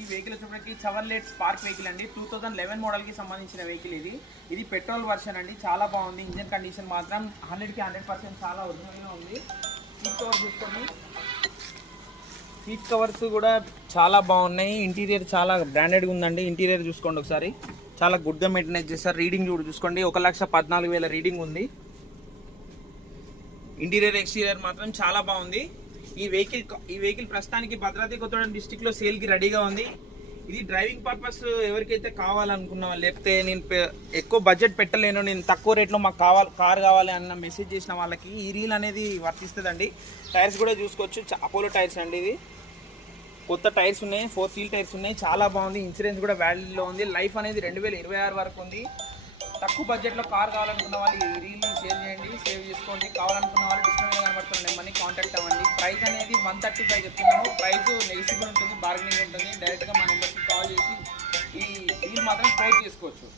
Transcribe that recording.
ఈ వెహికల్ వచ్చేప్పటికి Chevrolet spark vehicle అండి. 2011 మోడల్కి సంబంధించిన వెహికల్ ఇది పెట్రోల్ వర్షన్ అండి. చాలా బాగుంది. ఇంజన్ కండిషన్ మాత్రం 100కి 100% చాలా ఒరిజినల్గా ఉంది. సీట్ కవర్ చూసుకోండి. సీట్ కవర్స్ కూడా చాలా బాగున్నాయి. ఇంటీరియర్ చాలా బ్రాండెడ్గా ఉందండి. ఇంటీరియర్ చూసుకోండి ఒకసారి. చాలా గుడ్గా మెయింటెనెన్స్ చేస్తారు. రీడింగ్ కూడా చూసుకోండి, 1,14,000 రీడింగ్ ఉంది. ఇంటీరియర్ ఎక్స్టీరియర్ మాత్రం చాలా బాగుంది. ఈ వెహికల్ ప్రస్తుతానికి భద్రాద్రి కొత్తగూడెం డిస్టిక్ లో సేల్ కి రెడీగా ఉంది. ఇది డ్రైవింగ్ పర్పస్ ఎవరికైతే కావాలనుకున్నా, లేకపోతే నేను ఎక్కువ బడ్జెట్ పెట్టలేను, నేను తక్కువ రేట్లో మాకు కార్ కావాలి అన్న మెసేజ్ చేసిన వాళ్ళకి ఈ రీల్ అనేది వర్తిస్తుందండి. టైర్స్ కూడా చూసుకోవచ్చు, అపోలో టైర్స్ అండి. ఇది కొత్త టైర్స్ ఉన్నాయి, 4 సీల్ టైర్స్ ఉన్నాయి. చాలా బాగుంది. ఇన్సూరెన్స్ కూడా వ్యాలిడ్లో ఉంది. లైఫ్ అనేది 2026 వరకు ఉంది. తక్కువ బడ్జెట్లో కార్ కావాలనుకున్న వాళ్ళు ఈ రీల్ని షేర్ చేయండి, సేవ్ చేసుకోండి. కావాలనుకున్న వాళ్ళు డిస్ప్లే కనబడుతున్న నెంబర్ని కాంటాక్ట్ అవ్వండి. ప్రైస్ అనేది 135 చెప్తున్నాము. ప్రైస్ నెగిషియబుల్ ఉంటుంది, బార్గెనింగ్ ఉంటుంది. డైరెక్ట్గా మా నెంబర్కి కాల్ చేసి ఈ రీల్ మాత్రం క్లోజ్ చేసుకోవచ్చు.